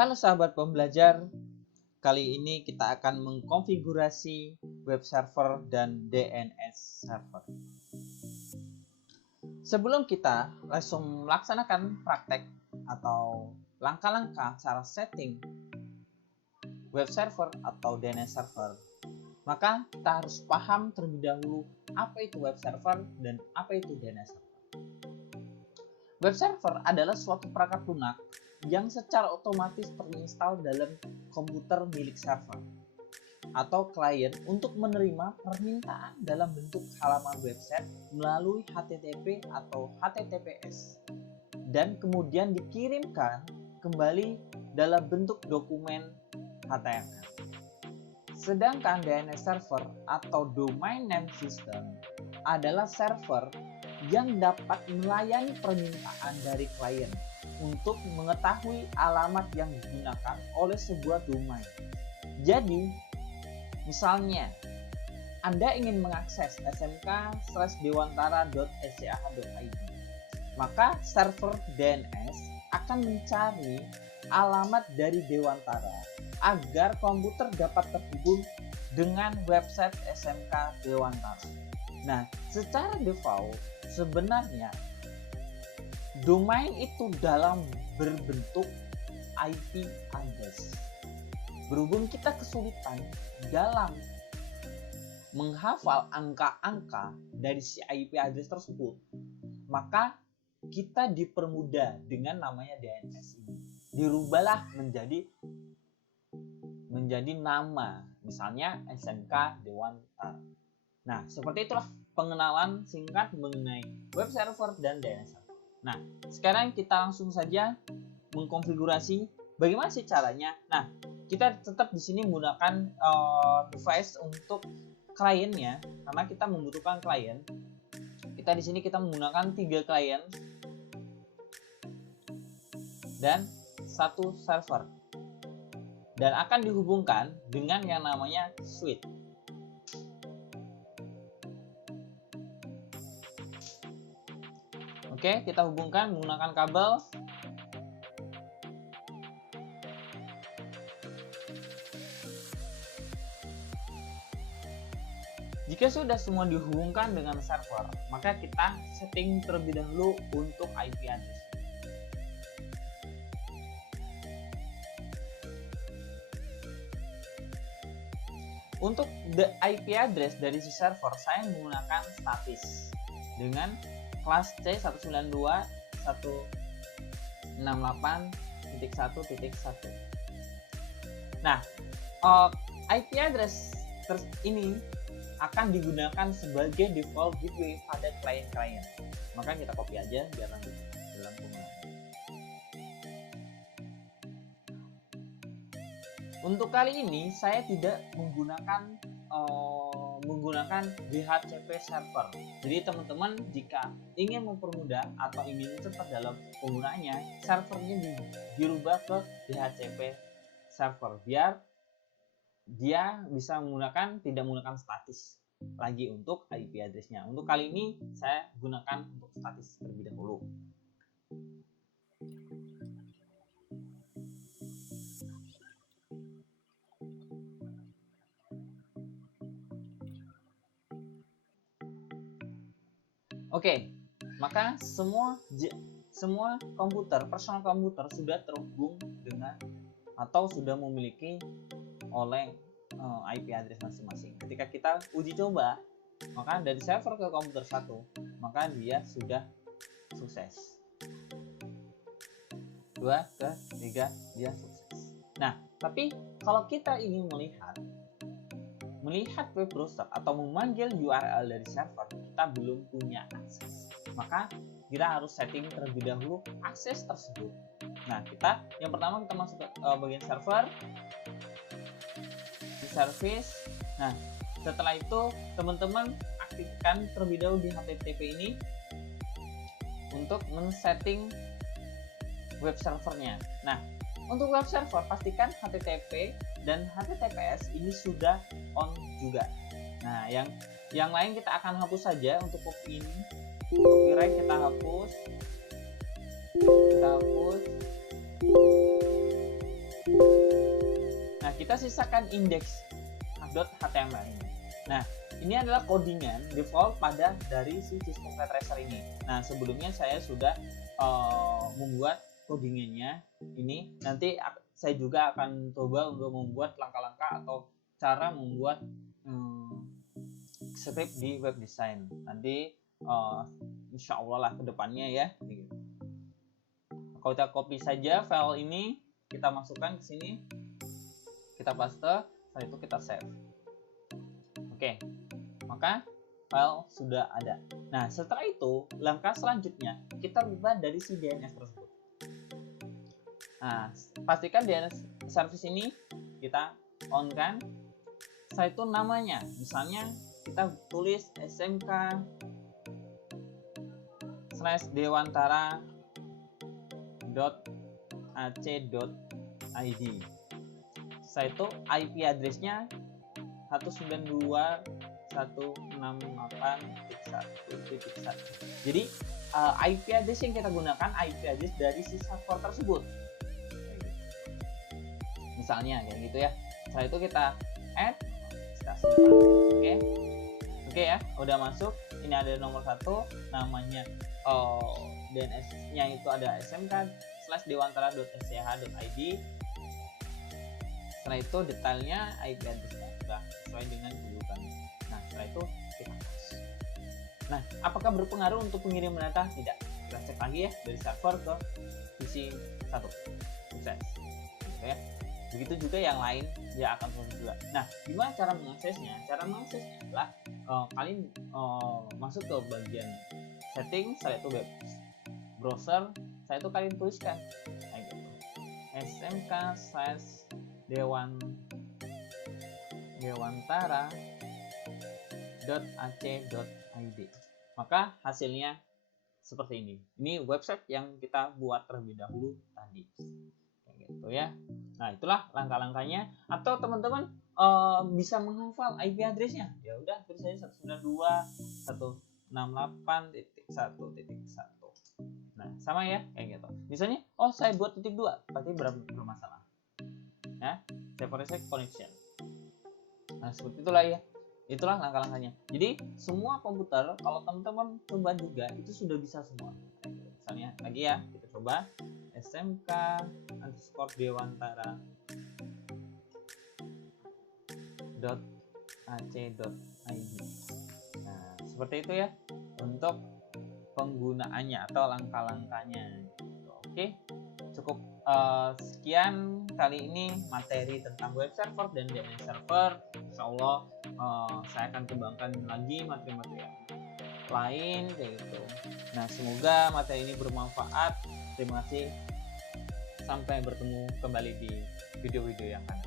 Halo sahabat pembelajar, kali ini kita akan mengkonfigurasi web server dan DNS server. Sebelum kita langsung melaksanakan praktek atau langkah-langkah cara setting web server atau DNS server, maka kita harus paham terlebih dahulu apa itu web server dan apa itu DNS server. Web server adalah suatu perangkat lunak yang secara otomatis terinstall dalam komputer milik server atau klien untuk menerima permintaan dalam bentuk halaman website melalui HTTP atau HTTPS dan kemudian dikirimkan kembali dalam bentuk dokumen HTML. Sedangkan DNS server atau Domain Name System adalah server yang dapat melayani permintaan dari klien untuk mengetahui alamat yang digunakan oleh sebuah domain. Jadi, misalnya Anda ingin mengakses smk/dewantara.sch.id, maka server DNS akan mencari alamat dari Dewantara agar komputer dapat terhubung dengan website SMK Dewantara. Nah, secara default sebenarnya domain itu dalam berbentuk IP address. Berhubung kita kesulitan dalam menghafal angka-angka dari si IP address tersebut, maka kita dipermudah dengan namanya DNS ini. Dirubahlah menjadi nama, misalnya SMK Dewantara. Nah, seperti itulah pengenalan singkat mengenai web server dan DNS server. Nah, sekarang kita langsung saja mengkonfigurasi. Bagaimana sih caranya? Nah, kita tetap di sini menggunakan device untuk kliennya karena kita membutuhkan klien. Kita di sini kita menggunakan 3 klien dan 1 server. Dan akan dihubungkan dengan yang namanya switch. Oke, kita hubungkan menggunakan kabel. Jika sudah semua dihubungkan dengan server, maka kita setting terlebih dahulu untuk IP address. Untuk the IP address dari si server, saya menggunakan statis dengan kelas C192.168.1.1. Nah, IP address ini akan digunakan sebagai default gateway pada klien-klien. Maka kita copy aja biar nanti dalam penggunaan. Untuk kali ini saya tidak menggunakan DHCP server. Jadi teman-teman jika ingin mempermudah atau ingin cepat dalam penggunaannya, servernya dirubah ke DHCP server biar dia bisa tidak menggunakan statis lagi untuk IP address-nya. Untuk kali ini saya gunakan untuk statis terlebih dahulu. Oke, maka semua personal komputer sudah terhubung dengan atau sudah memiliki oleh IP address masing-masing. Ketika kita uji coba, maka dari server ke komputer 1, maka dia sudah sukses. 2 ke 3 dia sukses. Nah, tapi kalau kita ingin melihat web browser atau memanggil URL dari server, kita belum punya akses. Maka kita harus setting terlebih dahulu akses tersebut. Nah, yang pertama kita masuk ke bagian server, di service. Nah, setelah itu teman-teman aktifkan terlebih dahulu di HTTP ini untuk men-setting web servernya. Nah, untuk web server pastikan HTTP dan HTTPS ini sudah on juga. Nah, yang lain kita akan hapus saja. Untuk copy ini, copyright kita hapus. kita sisakan index.html ini. Nah, ini adalah codingan default dari si System.tracer ini. Nah, sebelumnya saya sudah membuat codingannya ini. Nanti saya juga akan coba untuk membuat langkah-langkah atau cara membuat script di web design. Nanti insya Allah lah kedepannya ya. Kalau kita copy saja file ini, kita masukkan ke sini, kita paste, setelah itu kita save. Oke, maka file sudah ada. Nah, setelah itu langkah selanjutnya kita ubah dari si DNS tersebut. Nah, pastikan DNS service ini kita on kan. Setelah itu namanya, misalnya kita tulis smk/dewantara.ac.id. Setelah itu IP address-nya 192.168.1.1. Jadi IP address yang kita gunakan IP address dari si server tersebut. Misalnya kayak gitu ya. Setelah itu kita add, kita simpan. Oke ya, udah masuk. Ini ada nomor 1, namanya DNS-nya itu ada smk/dewantara.sch.id. Setelah itu detailnya IP address-nya sudah sesuai dengan kebutuhannya. Nah, setelah itu kita close. Nah, apakah berpengaruh untuk pengiriman data? Tidak. Kita cek lagi ya dari server ke PC 1. Sukses. Gitu ya. Begitu juga yang lain dia akan sukses juga. Nah, gimana cara mengaksesnya? Cara mengaksesnya adalah kalian masuk ke bagian setting, setelah itu web browser, setelah itu kalian tuliskan kayak gitu. smk/dewantara.ac.id. Maka hasilnya seperti ini. Ini website yang kita buat terlebih dahulu tadi. Kayak gitu ya. Nah, itulah langkah-langkahnya. Atau teman-teman bisa menghafal IP address-nya. Ya udah, tulis saja 192.168.1.1. Nah, sama ya kayak gitu. Misalnya, saya buat titik 2, berarti bermasalah. Ya, server-side connection. Nah, seperti itulah ya. Itulah langkah-langkahnya. Jadi, semua komputer kalau teman-teman coba juga itu sudah bisa semua. Misalnya lagi ya, kita coba smk_dewantara.ac.id. Nah, seperti itu ya untuk penggunaannya atau langkah-langkahnya. Oke, cukup sekian kali ini materi tentang web server dan DNS server. Insya Allah saya akan kembangkan lagi materi-materi lain kayak gitu. Nah, semoga materi ini bermanfaat. Terima kasih. Sampai bertemu kembali di video-video yang akan